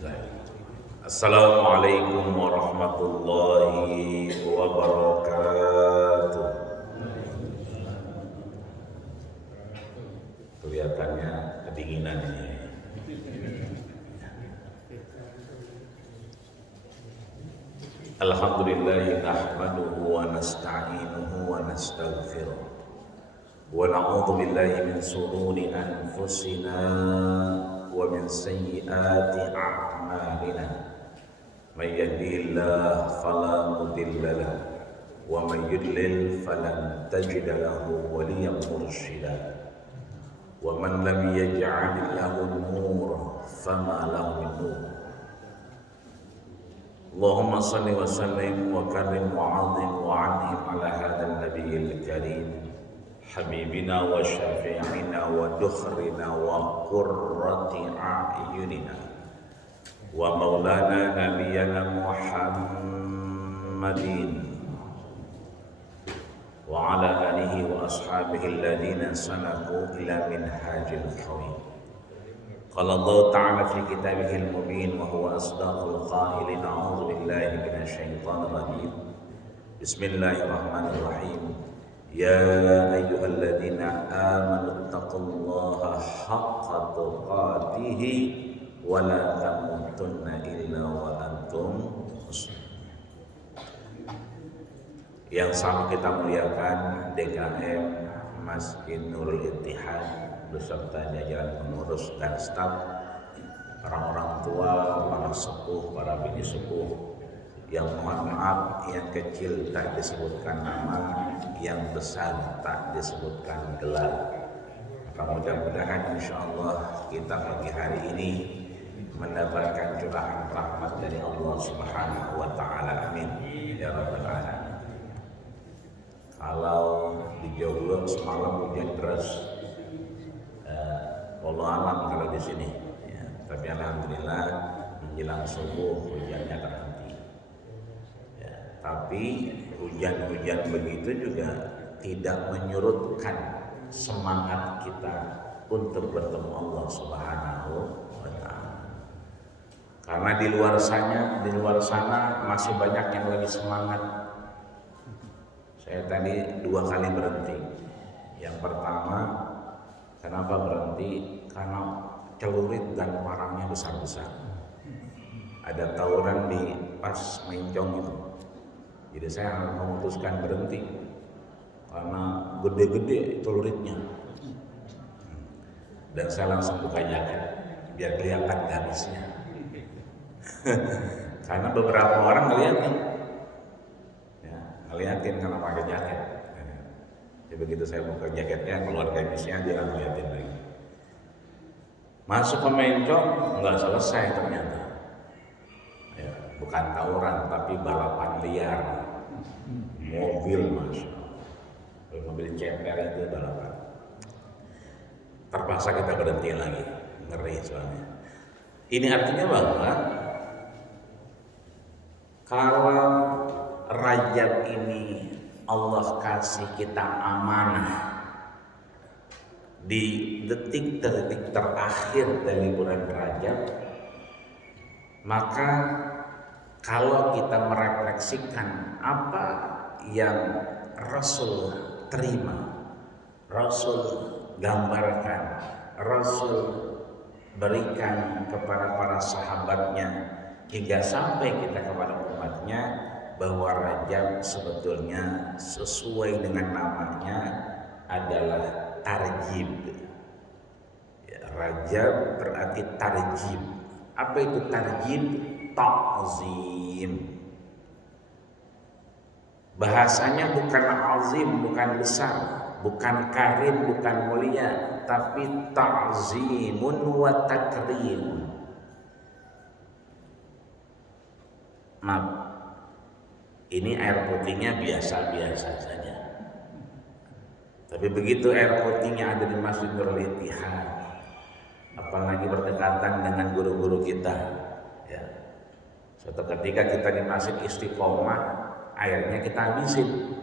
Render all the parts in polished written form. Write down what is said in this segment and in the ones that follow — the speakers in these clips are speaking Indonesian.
Assalamualaikum warahmatullahi wabarakatuh. Kelihatannya kedinginan ini. Alhamdulillah nahmaduhu wa nasta'inuhu wa nastaghfiruh. Wa na'udzu billahi min shururi anfusina wa min sayyiati a'malina. May yahdihillahu fala mudilla lahu wa may yudlil falan tajida lahu waliyyan mursyida. Wa man lam yaj'al lahu nur fama lahu min nur. Allahumma salli wa sallim wa karrim wa 'azzim wa 'an'im ala hadzal nabiyil karim habibina wa syafi'ina wa dukhrina wa qurrati a'yunina wa maulana nabiyyana Muhammadin wa ala alihi wa ashabihi alladhina sanaku ila minhajil qawim. Qala Allah ta'ala fi kitabihil mubin wa huwa asdaqul qailin. A'udzu billahi minasy syaithanir rajim. Bismillahirrahmanirrahim. Ya ayyuhalladzina amanu taqullaha haqqa tuqatih wa la tamutunna illa wa antum muslimun. Yang sama kita muliakan DKM Masjid Nurul Ittihad beserta jajaran pengurus dan staf, orang-orang tua, para sepuh, para bini sepuh, yang mohon maaf yang kecil tak disebutkan nama, yang besar tak disebutkan gelar. Maka mudah-mudahan insyaallah kita pagi hari ini mendapatkan curahan rahmat dari Allah Subhanahu wa taala. Amin ya rabbal alamin. Kalau di Joglo semalam hujan deras, wallahu alam kalau di sini, ya. Tapi alhamdulillah menjelang subuh hujannya terhenti. Ya, tapi hujan-hujan begitu juga tidak menyurutkan semangat kita untuk bertemu Allah Subhanahu wa taala. Karena di luar sana masih banyak yang lagi semangat. Saya tadi 2 kali berhenti. Yang pertama, kenapa berhenti? Karena celurit dan parangnya besar-besar. Ada tawuran di pas Mencong itu. Jadi saya memutuskan berhenti karena gede-gede celuritnya. Dan saya langsung buka jaket biar kelihatan garisnya. Karena beberapa orang ngeliatin karena pakai jaket. Jadi begitu saya buka jaketnya, keluar garisnya, dia ngeliatin lagi. Masuk ke Mencong nggak selesai ternyata. Ya, bukan tawuran tapi balapan liar. Mobil masuk, mobil ceper itu balapan. Terpaksa kita berhenti lagi, ngeri soalnya. Ini artinya bahwa kalau Rajab ini Allah kasih kita amanah di detik-detik terakhir dari bulan Rajab, maka kalau kita merefleksikan apa yang Rasul terima, Rasul gambarkan, Rasul berikan kepada para sahabatnya hingga sampai kita kepada umatnya, bahwa Rajab sebetulnya sesuai dengan namanya adalah tarjib. Ya, Rajab berarti tarjib. Apa itu tarjib? Ta'zim. Bahasanya bukan azim, bukan besar, bukan karim, bukan mulia, tapi ta'zimun wa takrim. Maaf, ini air putihnya biasa-biasa saja. Tapi begitu air putihnya ada di Masjid Nurul Ittihad, apalagi berdekatan dengan guru-guru kita, ya. Suatu ketika kita di Masjid Istiqomah, airnya kita habisin.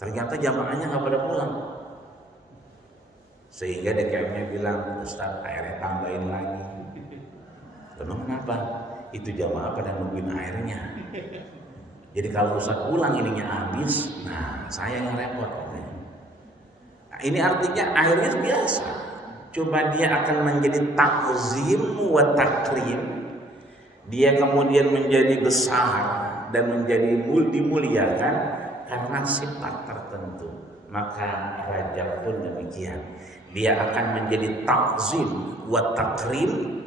Ternyata jamaahnya nggak pada pulang. Sehingga DKM-nya bilang, Ustaz airnya tambahin lagi. Tenang kenapa? Itu jamaah pada nungguin airnya. Jadi kalau Ustaz pulang ininya habis, nah saya yang repot. Nah, ini artinya airnya biasa. Coba dia akan menjadi takzim wa takrim. Dia kemudian menjadi besar dan menjadi dimuliakan karena sifat tertentu. Maka Rajab pun demikian. Dia akan menjadi takzim wa takrim.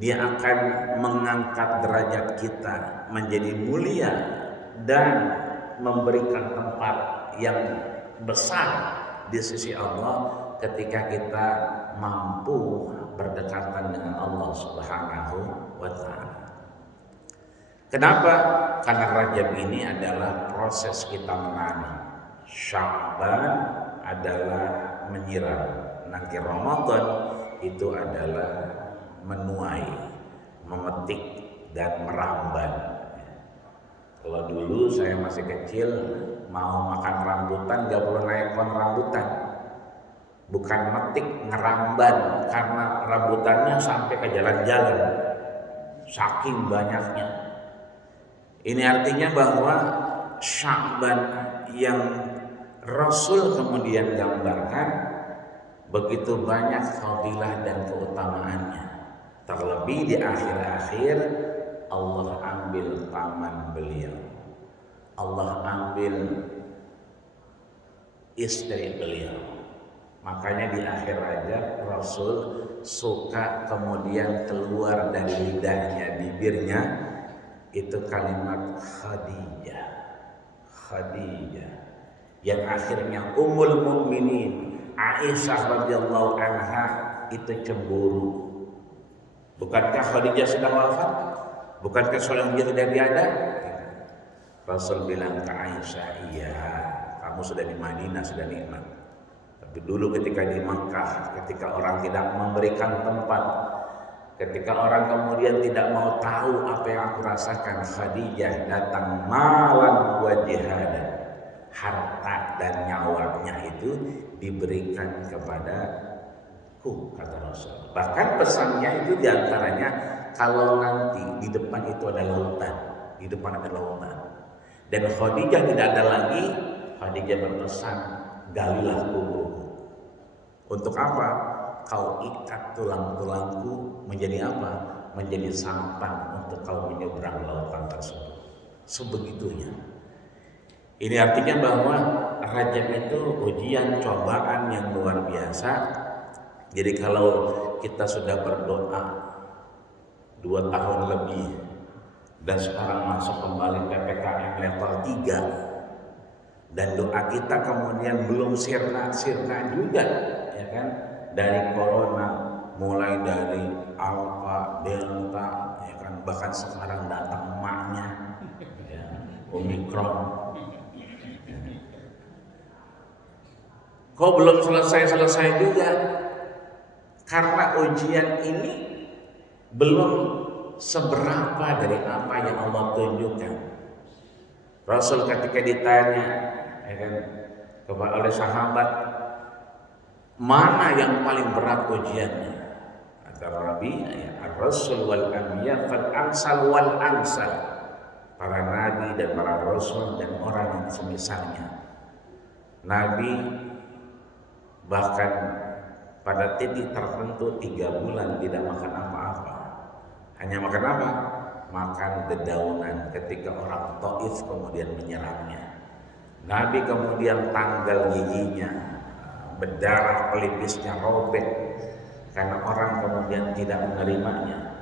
Dia akan mengangkat derajat kita menjadi mulia dan memberikan tempat yang besar di sisi Allah ketika kita mampu berdekatan dengan Allah Subhanahu wa Ta'ala. Kenapa? Karena Rajab ini adalah proses kita menanam. Sya'ban adalah menyiram. Nanti Ramadan itu adalah menuai, memetik dan meramban. Kalau dulu saya masih kecil mau makan rambutan gak perlu naik pohon rambutan, bukan metik, ngeramban karena rambutannya sampai ke jalan-jalan saking banyaknya. Ini artinya bahwa Sya'ban yang Rasul kemudian gambarkan begitu banyak fadilah dan keutamaannya. Terlebih di akhir-akhir Allah ambil paman beliau, Allah ambil istri beliau. Makanya di akhir Rajab Rasul suka kemudian keluar dari lidahnya, bibirnya itu kalimat Khadijah, Khadijah, yang akhirnya Ummul Mukminin Aisyah radhiyallahu anha itu cemburu. Bukankah Khadijah sudah wafat? Bukankah Khadijah sudah tiada? Rasul bilang ke Aisyah, iya, kamu sudah di Madinah, sudah nikmat. Tapi dulu ketika di Makkah, ketika orang tidak memberikan tempat, ketika orang kemudian tidak mau tahu apa yang aku rasakan, Khadijah datang malam wa jihadan. Harta dan nyawanya itu diberikan kepadaku, kata Rasul. Bahkan pesannya itu diantaranya, kalau nanti di depan itu ada lautan, di depan ada lautan, dan Khadijah tidak ada lagi, Khadijah berpesan, galilah kuburku. Untuk apa? Kau ikat tulang-tulangku menjadi apa? Menjadi sampan untuk kau menyeberang lautan tersebut. Sebegitunya. Ini artinya bahwa Rajab itu ujian, cobaan yang luar biasa. Jadi kalau kita sudah berdoa 2 tahun lebih dan sekarang masuk kembali PPKM level 3 dan doa kita kemudian belum sirna juga, ya kan? Dari corona, mulai dari Alpha, Delta, ya kan, bahkan sekarang datang emaknya, ya, Omikron. Kok belum selesai juga? Karena ujian ini belum seberapa dari apa yang Allah tunjukkan. Rasul ketika ditanya, ya kan, oleh sahabat, mana yang paling berat ujiannya? Kata Nabi, ya, ar-rasul wal anbiya fal amsal wal amsal. Para nabi dan para rasul dan orang yang semisalnya. Nabi bahkan pada titik tertentu 3 bulan tidak makan apa-apa. Hanya makan apa? Makan dedaunan ketika orang Taif kemudian menyerangnya. Nabi kemudian tanggal giginya, berdarah, pelipisnya robek karena orang kemudian tidak menerimanya.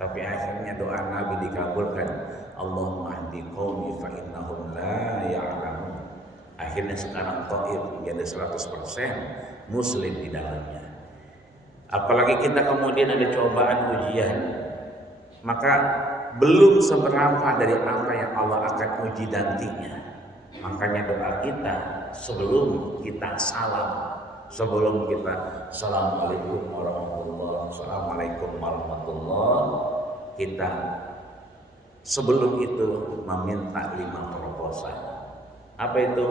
Tapi akhirnya doa Nabi dikabulkan. Allahumma hdi qaumi fa innahum la ya'lamun. Akhirnya sekarang Taif menjadi 100% muslim di dalamnya. Apalagi kita kemudian ada cobaan ujian, maka belum seberapa dari apa yang Allah akan uji nantinya. Makanya doa kita sebelum kita salam, sebelum kita assalamualaikum warahmatullahi, kita sebelum itu meminta 5 proposal. Apa itu?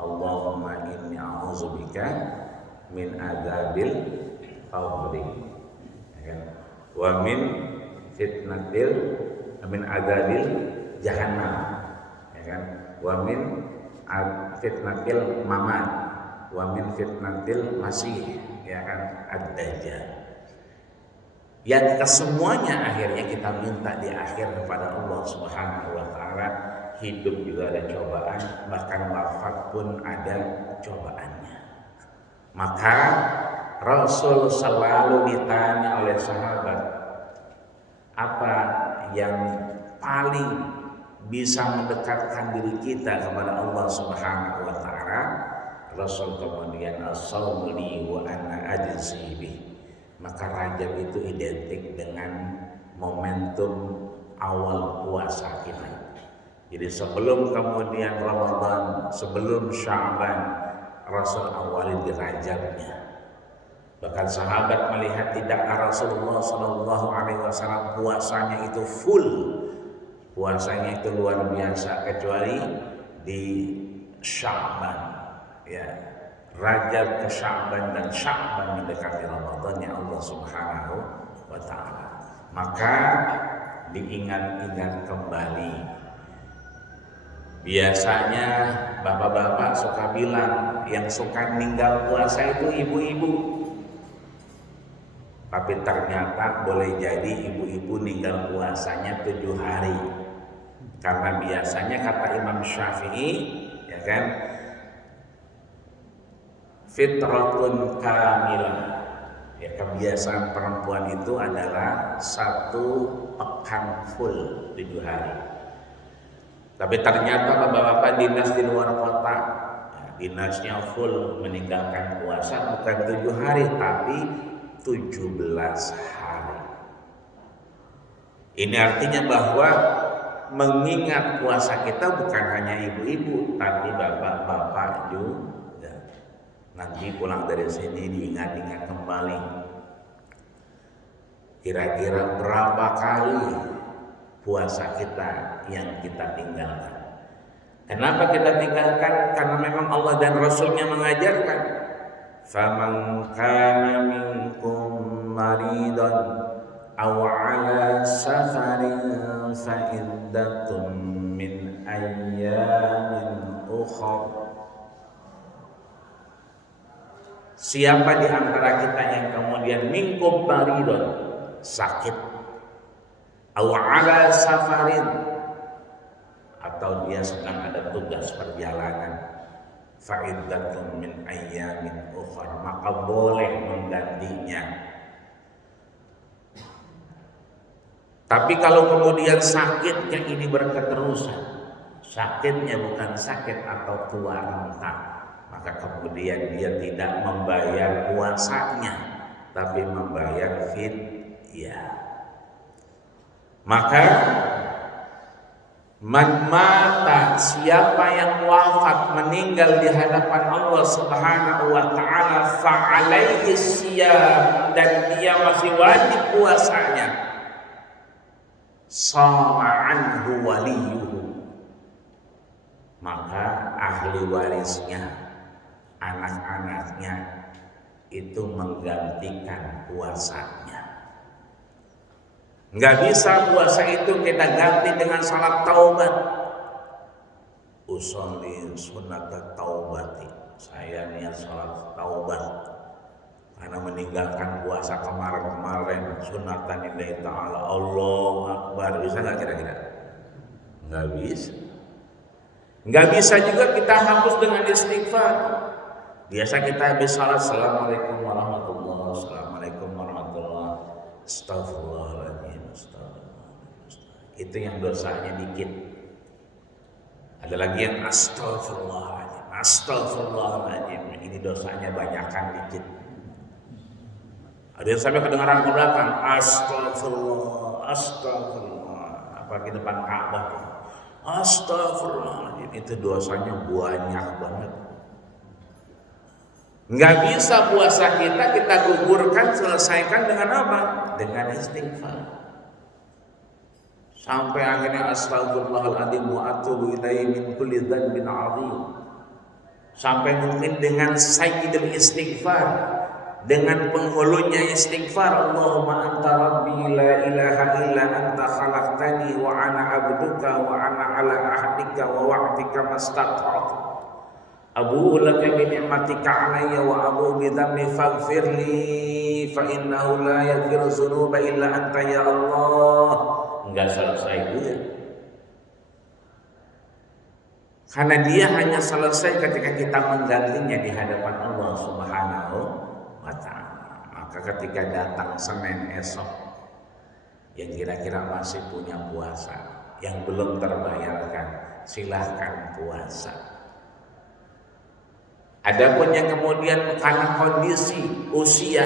Allahumma inni a'udzubika min adzabil qabri, wa min min adzabil jahannam, ya kan? Wa min fitnatil mamat, wa min fitnatil masih, ya kan, ad-dajjal. Yang kesemuanya akhirnya kita minta di akhir kepada Allah Subhanahu wa taala. Hidup juga ada cobaan, bahkan wafat pun ada cobaannya. Maka Rasul selalu ditanya oleh sahabat, apa yang paling bisa mendekatkan diri kita kepada Allah Subhanahu wa taala? Rasul kemudian as-shaumu li wa ana ajzi bih. Maka Rajab itu identik dengan momentum awal puasa kita. Jadi sebelum kemudian Ramadan, sebelum Sya'ban, Rasul awali di Rajabnya. Bahkan sahabat melihat tidakkah Rasulullah SAW puasanya itu full, puasanya itu luar biasa, kecuali di Sya'ban, ya, Rajab ke Sya'ban dan Sya'ban mendekati Ramadannya Allah Subhanahu wa taala. Maka diingat-ingat kembali. Biasanya bapak-bapak suka bilang yang suka meninggal puasa itu ibu-ibu. Tapi ternyata boleh jadi ibu-ibu ninggal puasanya 7 hari. Karena biasanya kata Imam Syafi'i, ya kan, fitratun kamilah, ya, kebiasaan perempuan itu adalah 1 pekan full 7 hari. Tapi ternyata bapak-bapak dinas di luar kota, ya, dinasnya full meninggalkan puasa bukan 7 hari tapi 17 hari. Ini artinya bahwa mengingat puasa kita bukan hanya ibu-ibu tapi bapak-bapak juga. Nanti pulang dari sini diingat-ingat kembali. Kira-kira berapa kali puasa kita yang kita tinggalkan? Kenapa kita tinggalkan? Karena memang Allah dan Rasulnya mengajarkan, faman kana minkum maridan aw ala safarin fa iddatun min ayyamin ukhra. Siapa di antara kita yang kemudian minkum maridun, sakit, aw ala safarin, atau dia sedang ada tugas perjalanan, fa iddatun min ayyamin ukhra, maka boleh menggantinya. Tapi kalau kemudian sakitnya ini berketerusan, sakitnya bukan sakit atau tua renta, maka kemudian dia tidak membayar puasanya tapi membayar fidyah. Maka man mata, siapa yang wafat meninggal di hadapan Allah Subhanahu wa taala, fa alaihi siyam, dan dia masih wajib puasanya, sama anhu waliyuhu, maka ahli warisnya, anak-anaknya itu menggantikan puasanya. Nggak bisa puasa itu kita ganti dengan salat taubat. Usolli sunat taubati, saya niat salat taubat karena meninggalkan puasa kemarin-kemarin, sunatan lillahi ta'ala, Allahu Akbar. Bisa nggak kira-kira? Nggak bisa. Nggak bisa juga kita hapus dengan istighfar. Biasa kita habis salat, assalamualaikum warahmatullahi wabarakatuh, assalamualaikum warahmatullahi wabarakatuh, astagfirullahaladzim. Itu yang dosanya dikit. Ada lagi yang astagfirullahaladzim, astagfirullahaladzim, ini dosanya banyakan dikit. Ada yang sampai kedengaran ke belakang, astagfirullah, astagfirullah, apalagi depan Ka'bah, astagfirullahaladzim, itu dosanya banyak banget. Nggak bisa puasa kita gugurkan, selesaikan dengan apa? Dengan istighfar. Sampai akhirnya astagfirullahaladzim wa atubu ilaihi min kulli dzanbin 'adzim. Sampai mungkin dengan sayyidul istighfar, dengan penghulunya istighfar, Allahumma anta rabbi la ilaha illa anta khalaqtani wa ana abduka wa ana ala ahdika wa wa'dika mastata'tu abu'u laka bi ni'matika alayya wa abu'u bi dhanbi faghfirli fa innahu la yaghfiru dzunuba illa anta ya Allah. Enggak selesai juga, karena dia hanya selesai ketika kita menggantinya di hadapan Allah Subhanahu wa ta'ala. Maka ketika datang Senin esok yang kira-kira masih punya puasa, yang belum terbayarkan, silahkan puasa. Adapun yang kemudian karena kondisi usia,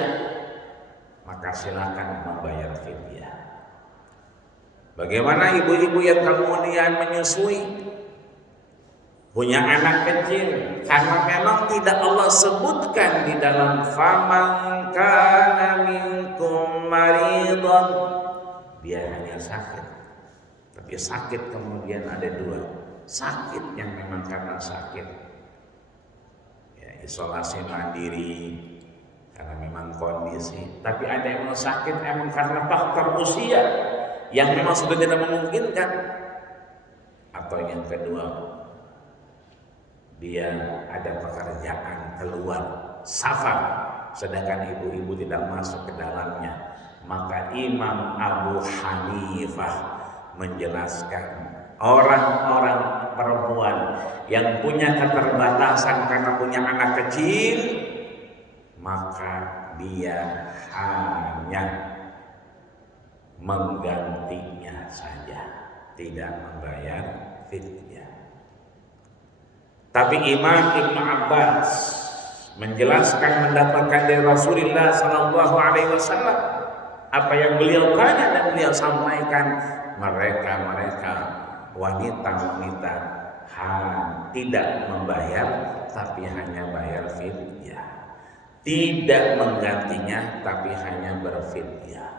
maka silahkan membayar fidyah. Bagaimana ibu-ibu yang kemudian menyusui, punya anak kecil, karena memang tidak Allah sebutkan di dalam faman kana minkum maridun, dia hanya sakit. Tapi sakit kemudian ada dua, sakit yang memang karena sakit, ya, isolasi mandiri karena memang kondisi. Tapi ada yang sakit emang karena faktor usia yang memang sudah tidak memungkinkan. Atau yang kedua, dia ada pekerjaan keluar safar, sedangkan ibu-ibu tidak masuk ke dalamnya. Maka Imam Abu Hanifah menjelaskan orang-orang perempuan yang punya keterbatasan karena punya anak kecil, maka dia hanya menggantinya saja, tidak membayar fidyah. Tapi Imam Ibnu Abbas menjelaskan, mendapatkan dari Rasulullah Sallallahu Alaihi Wasallam apa yang beliau tanya dan beliau sampaikan, mereka wanita-wanita tidak membayar, tapi hanya bayar fidyah, tidak menggantinya, tapi hanya berfidyah.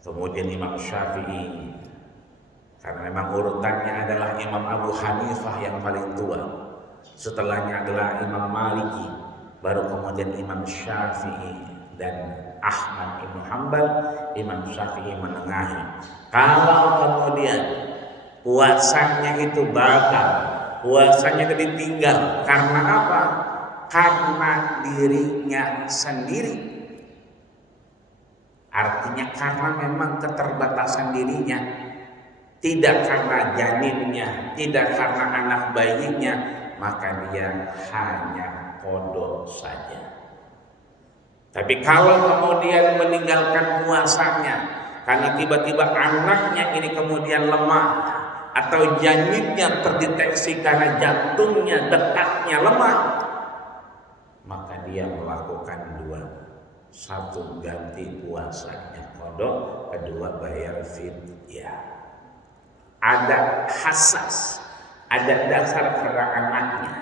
Kemudian Imam Syafi'i, karena memang urutannya adalah Imam Abu Hanifah yang paling tua, setelahnya adalah Imam Maliki, baru kemudian Imam Syafi'i dan Ahmad Ibn Hanbal. Imam Syafi'i menengahi, kalau kemudian puasanya itu batal, puasanya itu ditinggal, karena apa? Karena dirinya sendiri. Artinya karena memang keterbatasan dirinya, tidak karena janinnya, tidak karena anak bayinya, maka dia hanya qada saja. Tapi kalau kemudian meninggalkan puasanya karena tiba-tiba anaknya ini kemudian lemah, atau janinnya terdeteksi karena jantungnya, detaknya lemah, maka dia melakukan dua. Satu, ganti puasanya qada, kedua bayar fidyah. Ada hasas, ada dasar karena anaknya,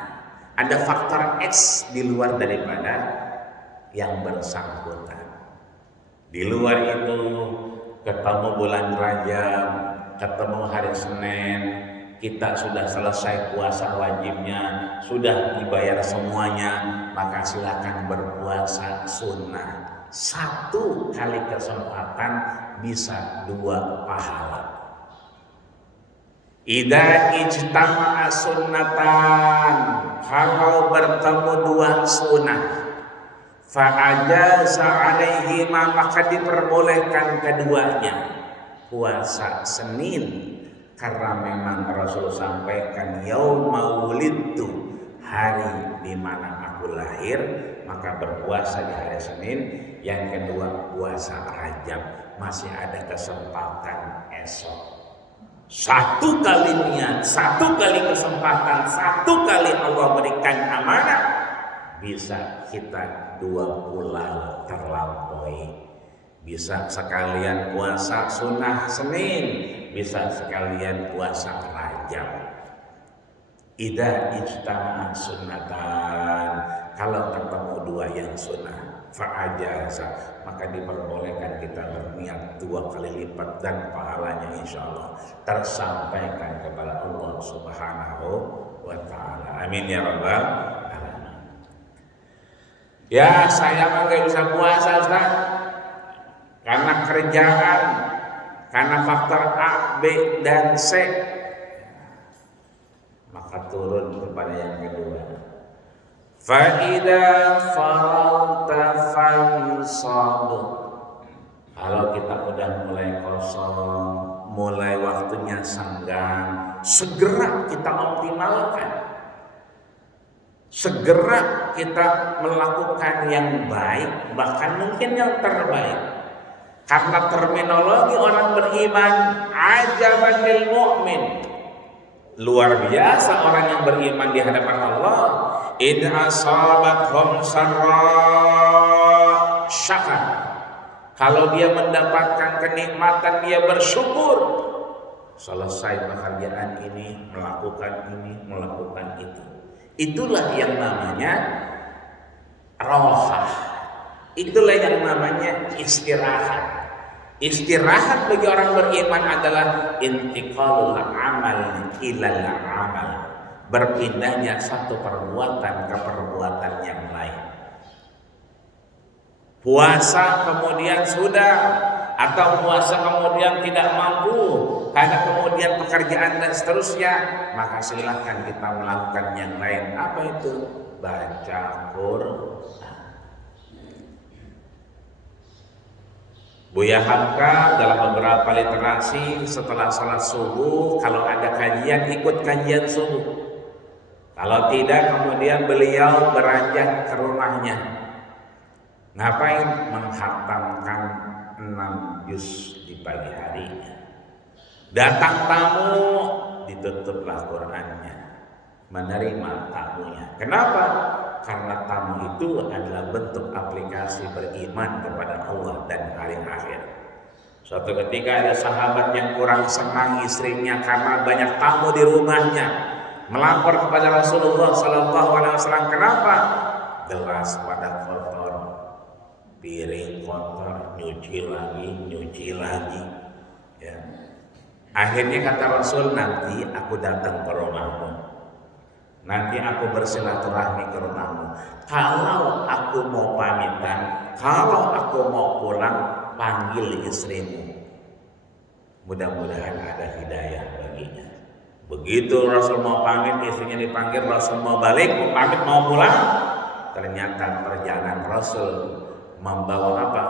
ada faktor X di luar daripada yang bersangkutan. Di luar itu ketemu bulan Rajab, ketemu hari Senin, kita sudah selesai puasa wajibnya, sudah dibayar semuanya, maka silakan berpuasa sunnah. Satu kali kesempatan bisa dua pahala. Idza ijtama'a sunnatan, kalau bertemu dua sunnah, fa'ajaza alaihi, maka diperbolehkan keduanya puasa Senin, karena memang Rasul sampaikan yauma wulidtu, hari di mana aku lahir, maka berpuasa di hari Senin. Yang kedua puasa Rajab, masih ada kesempatan esok. Satu kali niat, satu kali kesempatan, satu kali Allah berikan amanah, bisa kita 2 bulan terlampaui. Bisa sekalian puasa sunnah Senin, bisa sekalian puasa Rajab. Idza ijtama'a sunnatan, kalau ketemu dua yang sunnah, fa'ajaza, maka diperbolehkan kita berniat 2 kali lipat, dan pahalanya insyaallah tersampaikan kepada Allah Subhanahu wa ta'ala. Amin ya rabbal alamin. Ya saya mah gak bisa puasa Ustaz, karena kerjaan, karena faktor A, B, dan C. Maka turun kepada yang kedua. Fa'idha faragta fansab. Kalau kita udah mulai kosong, mulai waktunya senggang, segera kita optimalkan. Segera kita melakukan yang baik, bahkan mungkin yang terbaik. Karena terminologi orang beriman, ajaban lil mu'min, luar biasa orang yang beriman di hadapan Allah. In asabathum sarra syakar. Kalau dia mendapatkan kenikmatan, dia bersyukur. Selesai pekerjaan ini, melakukan itu. Itulah yang namanya rohah. Itulah yang namanya istirahat. Istirahat bagi orang beriman adalah intiqalul amal ilal amal. Berpindahnya satu perbuatan ke perbuatan yang lain. Puasa kemudian sudah, atau puasa kemudian tidak mampu karena kemudian pekerjaan dan seterusnya, maka silakan kita melakukan yang lain. Apa itu? Baca Quran. Buya Hamka dalam beberapa literasi setelah salat subuh, kalau ada kajian ikut kajian subuh, kalau tidak kemudian beliau beranjak ke rumahnya. Ngapain? Menghatamkan 6 juz di pagi hari. Datang tamu, ditutuplah Qur'annya, menerima tamunya. Kenapa? Karena tamu itu adalah bentuk aplikasi beriman kepada Allah dan hari akhir. Suatu ketika ada sahabat yang kurang senang istrinya karena banyak tamu di rumahnya, melapor kepada Rasulullah SAW. Kenapa? Gelas pada kotor, piring kotor, nyuci lagi. Ya. Akhirnya kata Rasul, nanti aku datang ke rumahmu, nanti aku bersilaturahmi ke rumahmu. Kalau aku mau pamitan, kalau aku mau pulang, panggil istrimu. Mudah-mudahan ada hidayah baginya. Begitu Rasul mau pamit, istrinya dipanggil, Rasul mau balik, mau pamit, mau pulang. Ternyata perjalanan Rasul membawa apa?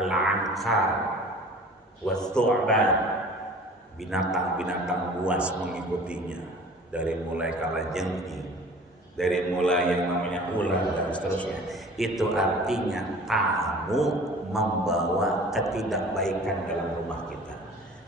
Al-anqar was-thu'ban, binatang-binatang buas mengikutinya, dari mulai kalajengking, dari mulai yang namanya ular dan seterusnya. Itu artinya tamu membawa ketidakbaikan dalam rumah kita.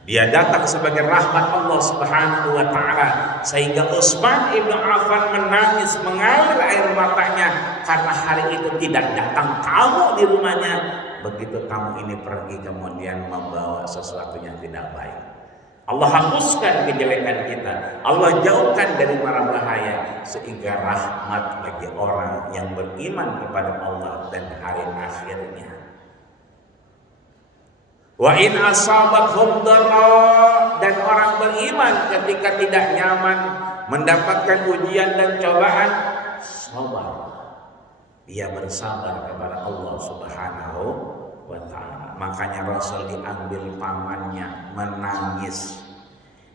Dia datang sebagai rahmat Allah Subhanahu wa taala, sehingga Utsman ibnu Affan menangis mengalir air matanya karena hari itu tidak datang tamu di rumahnya. Begitu tamu ini pergi kemudian membawa sesuatu yang tidak baik, Allah hapuskan kejelekan kita, Allah jauhkan dari mara bahaya, sehingga rahmat bagi orang yang beriman kepada Allah dan hari akhirnya. Wa in asabathum dharra, dan orang beriman ketika tidak nyaman, mendapatkan ujian dan cobaan, sabar. Dia bersabar kepada Allah Subhanahu wa ta'ala. Makanya Rasul diambil pamannya menangis,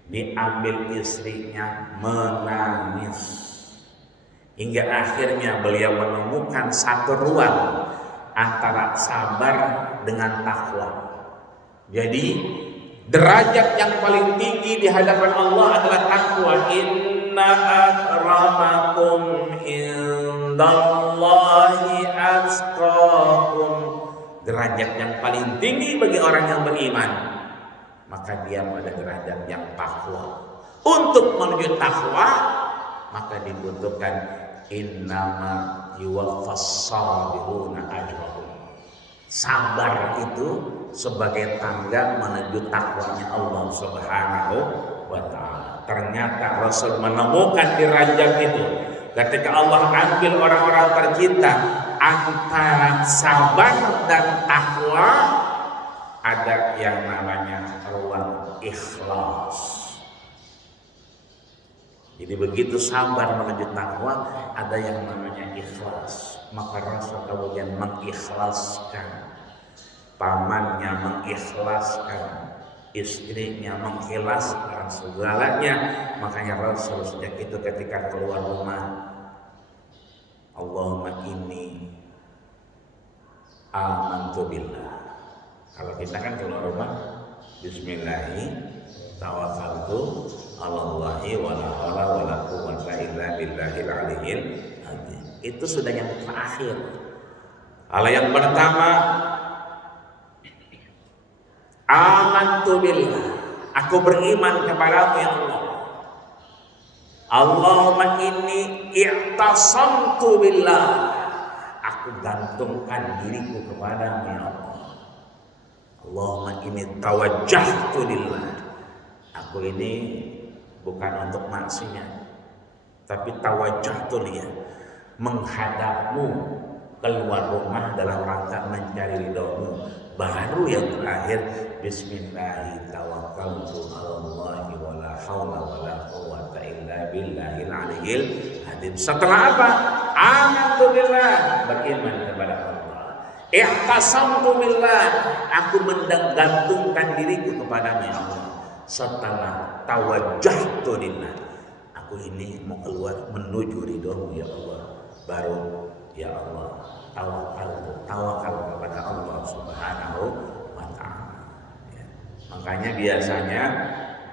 diambil istrinya menangis, hingga akhirnya beliau menemukan satu ruang antara sabar dengan takwa. Jadi derajat yang paling tinggi di hadapan Allah adalah takwa. Inna akramakum indallahi atqakum. Derajat yang paling tinggi bagi orang yang beriman, maka dia pada derajat yang takwa. Untuk menuju takwa, maka dibutuhkan innama yuwaffas sabiruna ajrahum. Sabar itu sebagai tangga menuju takwanya Allah Subhanahu wa ta'ala. Ternyata Rasul menemukan di ranjang itu, ketika Allah ambil orang-orang tercinta, antara sabar dan takwa ada yang namanya ruang ikhlas. Jadi begitu sabar menuju takwa, ada yang namanya ikhlas. Maka Rasul kemudian mengikhlaskan, pamannya mengikhlaskan, istrinya mengikhlaskan segalanya. Makanya Rasul sejak itu ketika keluar rumah, Allahumma inni amantu billah. Kalau kita kan keluar rumah, bismillahirrahmanirrahim, tawakkaltu 'alallahi wa la haula wa la quwwata illa billahil aliyyil azim. Itu sudah yang terakhir. Kalau yang pertama, amantu billah, aku beriman kepadamu ya Allah. Allahumma inni i'tasamtu billah, aku gantungkan diriku kepadamu ya Allah. Allahumma inni tawajjahtu lillah, aku ini bukan untuk maksiat, tapi tawajjahtu lillah, menghadapmu, keluar rumah dalam rangka mencari ridhomu. Baru yang terakhir, bismillahirrahmanirrahim, tawakkaltu 'alallahi wa la haula wa la quwwata illa billahil aliyyil azim. Setelah apa? Amantu billah, beriman kepada Allah. Ihtasamtu billah, aku menggantungkan diriku kepada Allah. Setelah tawajjahtu lillah, aku ini mau keluar menuju ridhomu ya Allah. Baru ya Allah, tawakal kepada Allah Subhanahu wa ta'ala. Ya. Makanya biasanya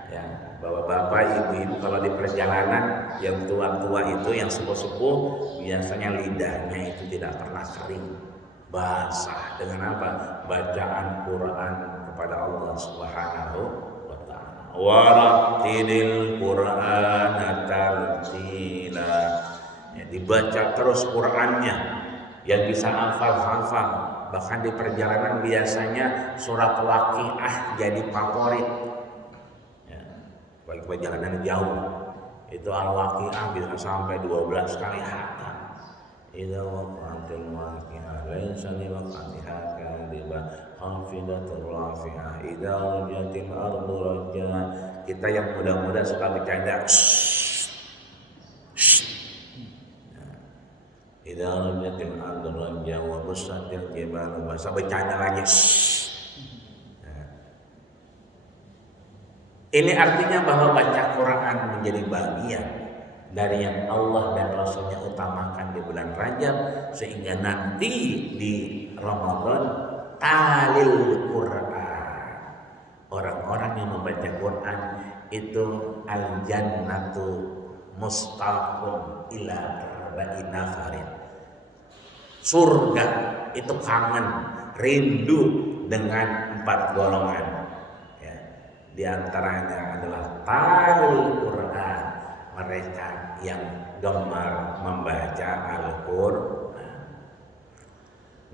ya, bapak-bapak, ibu-ibu kalau di perjalanan, yang tua-tua itu, yang sepuh-sepuh, biasanya lidahnya itu tidak pernah kering, basah dengan apa? Bacaan Quran kepada Allah Subhanahu wa ta'ala. Warattilil Qur'ana tartila. Ya, dibaca terus Qur'annya. Yang bisa hafal. Bahkan di perjalanan biasanya surat Waqiah jadi favorit. Ya, bagi perjalanan jauh, itu Al-Waqiah bisa sampai 12 kali hatam. Idza waqa'atil waqi'ah laysa liwaqa'atiha kadhiba khafidatur rafi'ah idza rujatil ardu rajja. Kita yang muda-muda suka bercanda. Idza rujatil ardu rajja wa bussatil jibalu basa, bercanda lagi. Ini artinya bahwa baca Quran menjadi bagian dari yang Allah dan Rasulnya utamakan di bulan Rajab, sehingga nanti di Ramadan talil Quran, orang-orang yang membaca Quran itu al-jannatu mustaqim ila arba'ina farid, surga itu kangen, rindu dengan 4 golongan. Ya, di antaranya adalah talil Quran, mereka yang gemar membaca Al-Quran.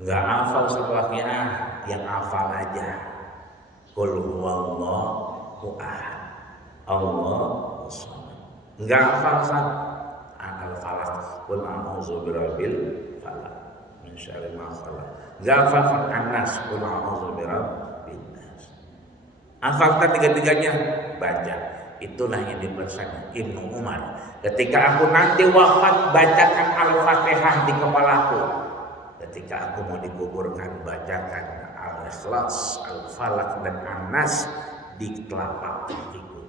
Nggak hafal satu Waqiah, yang hafal aja qul huwallahu ahad, Allahu samad. Nggak hafal satu Al-Falaq, qul a'udzu birabbil falaq min syarri ma khalaq. Nggak hafal An-Nas, qul a'udzu birabbin nas. Hafalkan tiga-tiganya, baca. Itulah yang dipesan Ibnu Umar. Ketika aku nanti wafat, bacakan Al-Fatihah di kepalaku. Ketika aku mau dikuburkan, bacakan Al-Ikhlas, Al-Falaq dan An-Nas di telapak kakiku.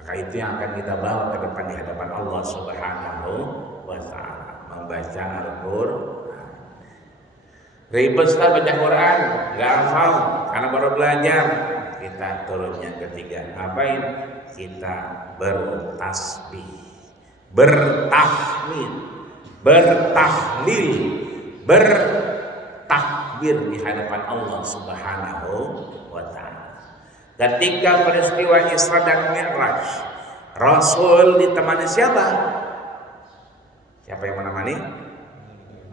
Maka itu yang akan kita bawa ke depan di hadapan Allah Subhanahu wa ta'ala, membaca Al-Qur'an. Ribet setelah baca Quran, gak hafal karena baru belajar. Kita turun yang ketiga, ngapain? Kita bertasbih, bertahmid, bertahlil, bertakbir di hadapan Allah Subhanahu wa ta'ala. Ketika peristiwa Isra dan Mi'raj, Rasul ditemani siapa? Siapa yang menemani?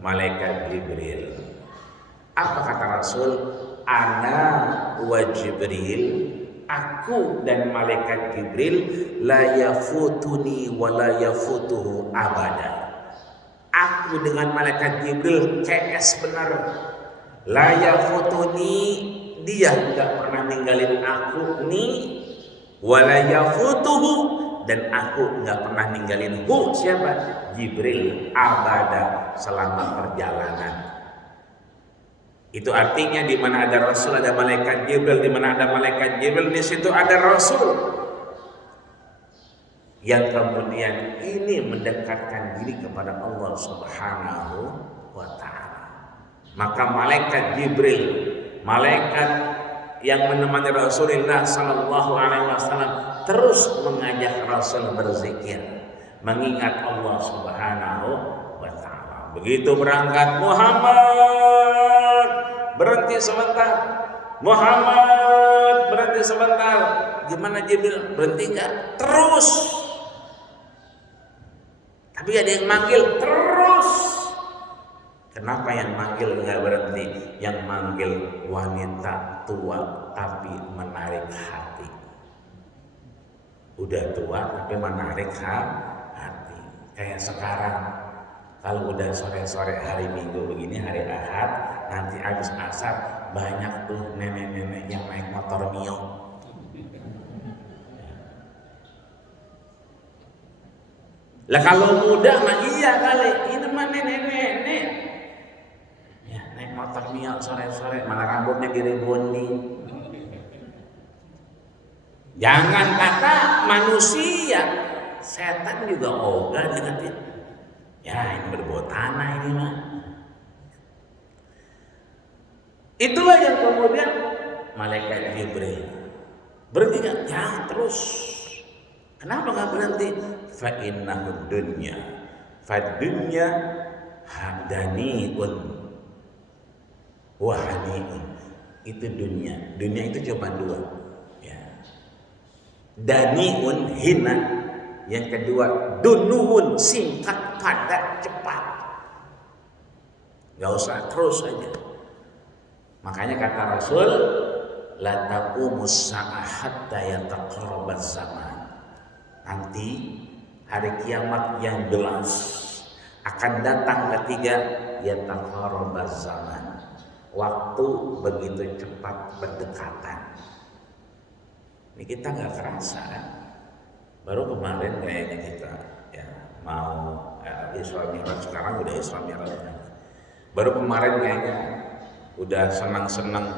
Malaikat Jibril. Apa kata Rasul? Ana wa Jibril, aku dan malaikat Jibril, la yafutuni wa la yafutuhu abada. Aku dengan malaikat Jibril CS benar. La yafutuni, dia tidak pernah ninggalin aku ni, wa la yafutuhu, dan aku nggak pernah ninggalin siapa? Jibril abada selama perjalanan. Itu artinya di mana ada Rasul ada malaikat Jibril, di mana ada malaikat Jibril di situ ada Rasul. Yang kemudian ini mendekatkan diri kepada Allah Subhanahu wa taala. Maka malaikat Jibril, malaikat yang menemani Rasulullah sallallahu alaihi wasallam terus mengajak Rasul berzikir, mengingat Allah Subhanahu wa taala. Begitu berangkat, Muhammad berhenti sebentar. Muhammad berhenti sebentar. Gimana Jibril? Berhenti enggak? Terus. Tapi ada yang manggil terus. Kenapa yang manggil enggak berhenti? Yang manggil wanita tua tapi menarik hati. Udah tua tapi menarik hati. Kayak sekarang kalau udah sore-sore hari Minggu begini, hari Ahad, nanti habis asar banyak tuh nenek-nenek yang naik motor Mio. Lah kalau muda mah iya kali, ini mah nenek-nenek. Ya, naik motor Mio sore-sore malah rambutnya direbonding. Jangan kata manusia, setan juga ogah dengan dia. Ya ini berbau tanah ini mah. Itulah yang kemudian malaikat Jibril berhenti gak? Jangan terus. Kenapa gak berhenti? Fa innahu dunya, fa dunya hadaniun wa haniun. Itu dunia. Dunia itu cuma dua. Ya. Daniun hina. Yang kedua dunuun singkat padat cepat. Gak usah terus aja. Makanya kata Rasul, la taqumus sa'ah hatta yataqarrabaz zaman. Nanti hari kiamat yang jelas akan datang ketika yataqarrabaz zaman. Waktu begitu cepat berdekatan. Ini kita nggak kerasa kan? Baru kemarin kayaknya kita ya mau Isra Mi'raj, sekarang udah Isra Mi'raj. Baru kemarin kayaknya udah senang-senang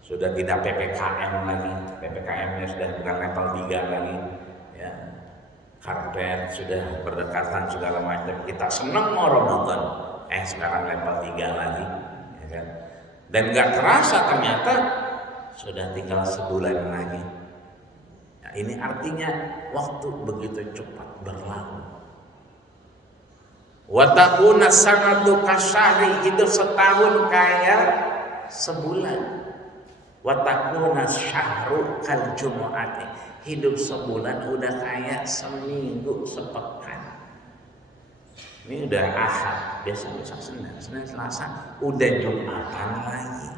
sudah tidak PPKM lagi, PPKM-nya sudah bukan level 3 lagi, ya. Karpet sudah berdekatan segala macam. Kita senang mau Ramadan, sekarang level 3 lagi, ya kan? Dan nggak terasa ternyata sudah tinggal sebulan lagi. Nah, ini artinya waktu begitu cepat berlalu. Watakuna sanatu kasyahri, hidup setahun kayak sebulan. Watakuna syahru kal jumu'ati, hidup sebulan udah kayak seminggu sepekan. Ini udah Ahad, besok Senin, Selasa, udah Jumatan lagi.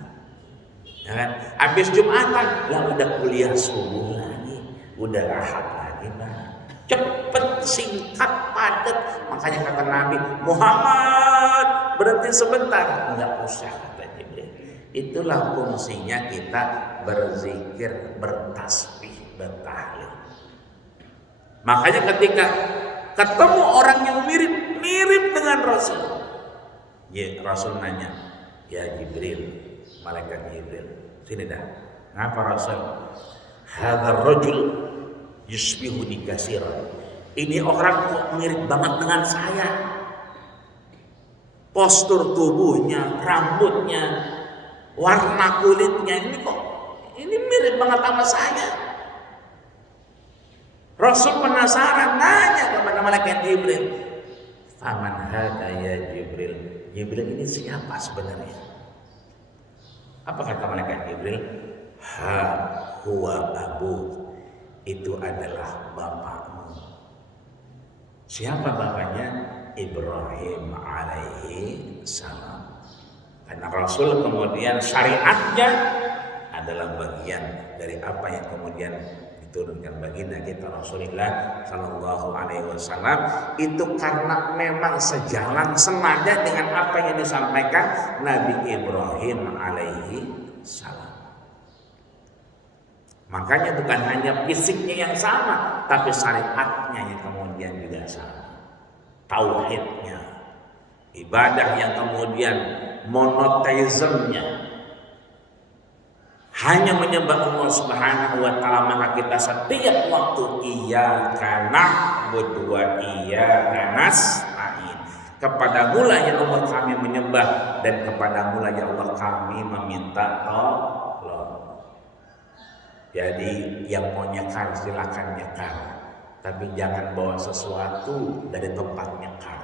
Ya kan? Habis Jumatan, lah udah kuliah subuh lagi, udah Ahad lagi, Bang. Cepet, singkat, padat. Makanya kata Nabi Muhammad berhenti sebentar. Enggak usah kata Jibril. Itulah fungsinya kita berzikir, bertasbih, bertahlil. Makanya ketika ketemu orang yang mirip dengan Rasul, ya Rasul nanya, ya Jibril, malaikat Jibril, sini dah. Ngapa Rasul? Hadzal rajul yusbihuni katsiran. Ini orang kok mirip banget dengan saya. Postur tubuhnya, rambutnya, warna kulitnya ini mirip banget sama saya. Rasul penasaran, nanya kepada malaikat Jibril, "Faman hada ya Jibril?" Jibril ini siapa sebenarnya? Apa kata malaikat Jibril? "Ha huwa abu." Itu adalah bapakmu. Siapa bapaknya? Ibrahim alaihi salam. Karena Rasul kemudian syariatnya adalah bagian dari apa yang kemudian diturunkan baginda kita Rasulullah sallallahu alaihi wasallam, itu karena memang sejalan senada dengan apa yang disampaikan Nabi Ibrahim alaihi salam. Makanya bukan hanya fisiknya yang sama, tapi syariatnya yang kemudian juga sama. Tauhidnya, ibadah yang kemudian monoteismnya, hanya menyembah Allah Subhanahu wa taala, maka kita setiap waktu iyyaka na'budu wa iyyaka nasta'in. Kepadamu lah ya Allah kami menyembah, dan kepadamu lah ya Allah kami meminta tolong. Jadi yang mau nyekar silakan nyekar, tapi jangan bawa sesuatu dari tempat nyekar.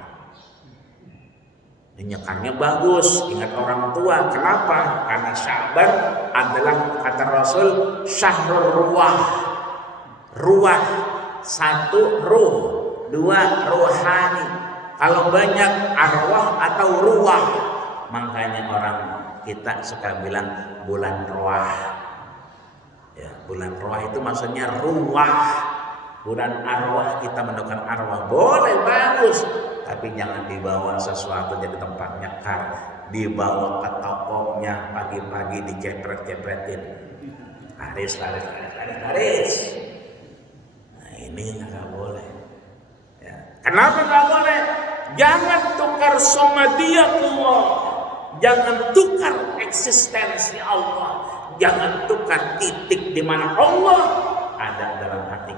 Nyekarnya bagus, ingat orang tua. Kenapa? Karena Sya'ban adalah, kata Rasul, syahrul ruah. Ruah, satu ruh, dua ruhani. Kalau banyak arwah atau ruah, makanya orang kita suka bilang bulan ruah. Ya, bulan ruah itu maksudnya ruah. Bulan arwah, kita menemukan arwah, boleh, bagus, tapi jangan dibawa sesuatu jadi tempat nyekar. Dibawa ke tokonya pagi-pagi dicepret-cepretin, laris. Nah ini nggak boleh ya. Kenapa nggak boleh? Jangan tukar somadiyatullah, jangan tukar eksistensi Allah, jangan tukar titik di mana Allah ada dalam hati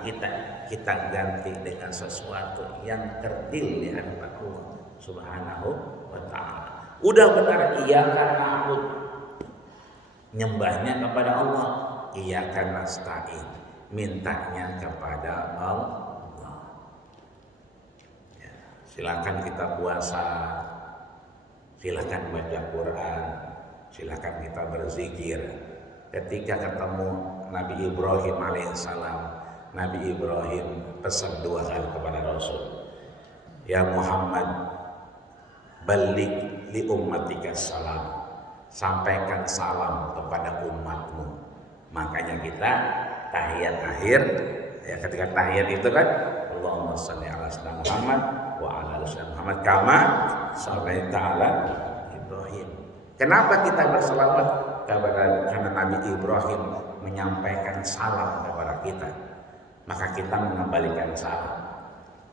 kita ganti dengan sesuatu yang kerdil di hadapan Allah Subhanahu wa ta'ala. Udah benar iyyaka na'budu, nyembahnya kepada Allah, iyyaka nasta'in, mintanya kepada Allah. Ya, silakan kita puasa, silakan baca Quran, silakan kita berzikir. Ketika ketemu Nabi Ibrahim alaihissalam, Nabi Ibrahim pesan dua hal kepada Rasul. Ya Muhammad, balik li ummatika salam, sampaikan salam kepada umatmu. Makanya kita tahiyat akhir, ya ketika tahiyat itu kan, Allahumma shalli ala sayyidina Muhammad wa ala ali sayyidina Muhammad kama shallaita ala Ibrahim. Kenapa kita berselawat? Karena Nabi Ibrahim menyampaikan salam kepada kita, maka kita mengembalikan salam.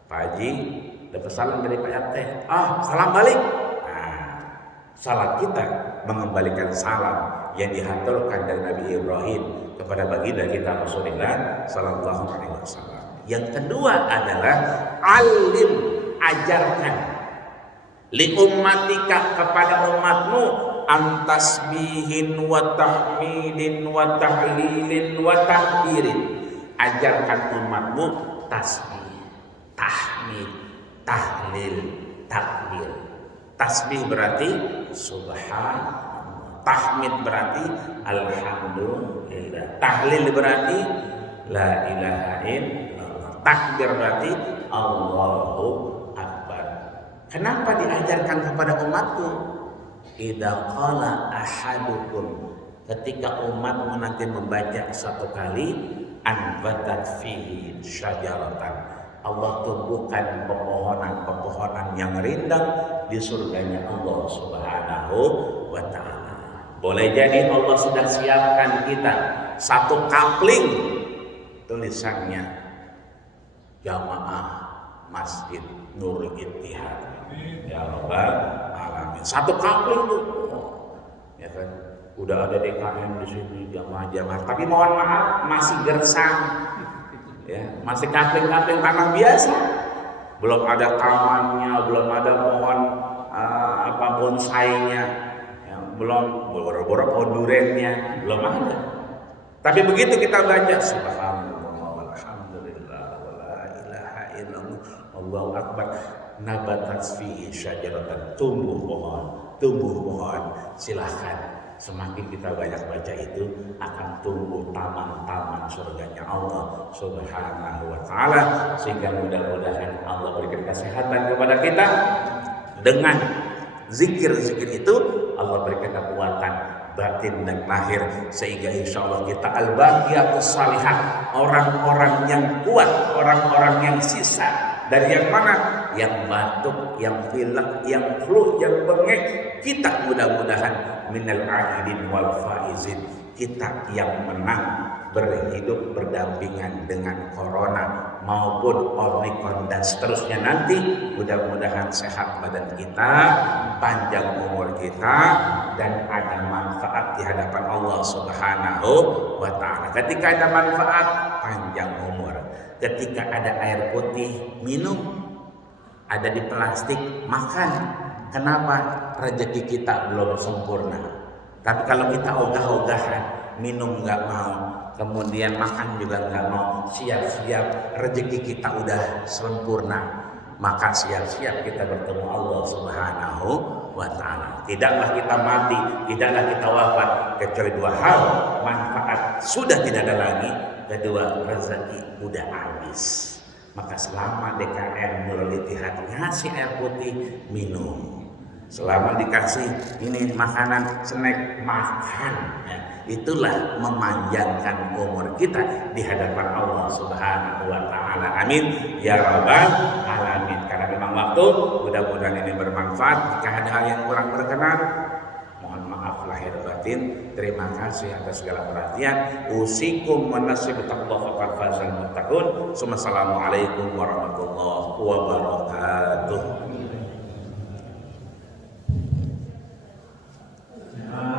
Pak Haji dapat salam dari Pak RT, salam balik. Nah, salat kita mengembalikan salam yang dihaturkan dari Nabi Ibrahim kepada baginda kita Rasulullah sallallahu alaihi wasallam. Yang kedua adalah alim, ajarkan li ummatika, kepada umatmu, antasbihin wa tahmidin wa tahlilin wa takbirin. Ajarkan umatmu tasbih, tahmid, tahlil, takbir. Tasbih berarti subhanallah, tahmid berarti alhamdulillah, tahlil berarti la ilaha illallah, takbir berarti Allahu akbar. Kenapa diajarkan kepada umatku? Idza qala ahadukum, ketika umatmu nanti membaca satu kali, anbatat fihi syajaratan, Allah tumbuhkan pepohonan yang rindang di surganya Allah Subhanahu wa ta'ala. Boleh jadi Allah sudah siapkan kita satu kapling tulisannya Jamaah Masjid Nurul Ittihad, ya Rabbal Alamin. Satu kapling tuh, ya kan? Udah ada DKM di sini, jamaah-jamaah. Tapi mohon maaf, masih gersang, ya, masih kapling-kapling tanah biasa. Belum ada tamannya, belum ada pohon bonsainya, ya, belum boro-boro pohon durennya, belum ada. Tapi begitu kita baca subhanallah walhamdulillah wala ilaha illallah Allahu akbar, nabatat fihi syajaratan, tumbuh pohon. Silahkan, semakin kita banyak baca itu akan tumbuh taman-taman surganya Allah Subhanahu wa ta'ala. Sehingga mudah-mudahan Allah berikan kesehatan kepada kita. Dengan zikir-zikir itu Allah berikan kekuatan batin dan lahir, sehingga insya Allah kita al-baqiyatus shalihat, orang-orang yang kuat, orang-orang yang sisa dari yang mana? Yang batuk, yang pilek, yang flu, yang bengek. Kita mudah-mudahan minal aidin wal faizin, kita yang menang berhidup berdampingan dengan corona maupun Omikron dan seterusnya nanti. Mudah-mudahan sehat badan kita, panjang umur kita, dan ada manfaat di hadapan Allah Subhanahu wa ta'ala. Ketika ada manfaat, panjang umur. Ketika ada air putih, minum. Ada di plastik, makan. Kenapa? Rezeki kita belum sempurna. Tapi kalau kita ogah-ogahan, minum nggak mau, kemudian makan juga nggak mau, siap-siap rezeki kita udah sempurna, maka siap-siap kita bertemu Allah Subhanahu wa ta'ala. Tidaklah kita mati, tidaklah kita wafat kecuali dua hal: manfaat sudah tidak ada lagi, kedua rezeki udah habis. Maka selama DKM Nurul Ittihad ngasih air putih, minum. Selama dikasih ini makanan, snack, makan. Ya, itulah memanjangkan umur kita di hadapan Allah Subhanahu wa ta'ala. Amin ya rabbal alamin. Karena memang waktu, mudah-mudahan ini bermanfaat. Jika ada hal yang kurang berkenan, mohon maaf lahir batin. Terima kasih atas segala perhatian. Usikum wa nasibu taqwa faqad fazal muttaqun. Assalamualaikum warahmatullahi wabarakatuh.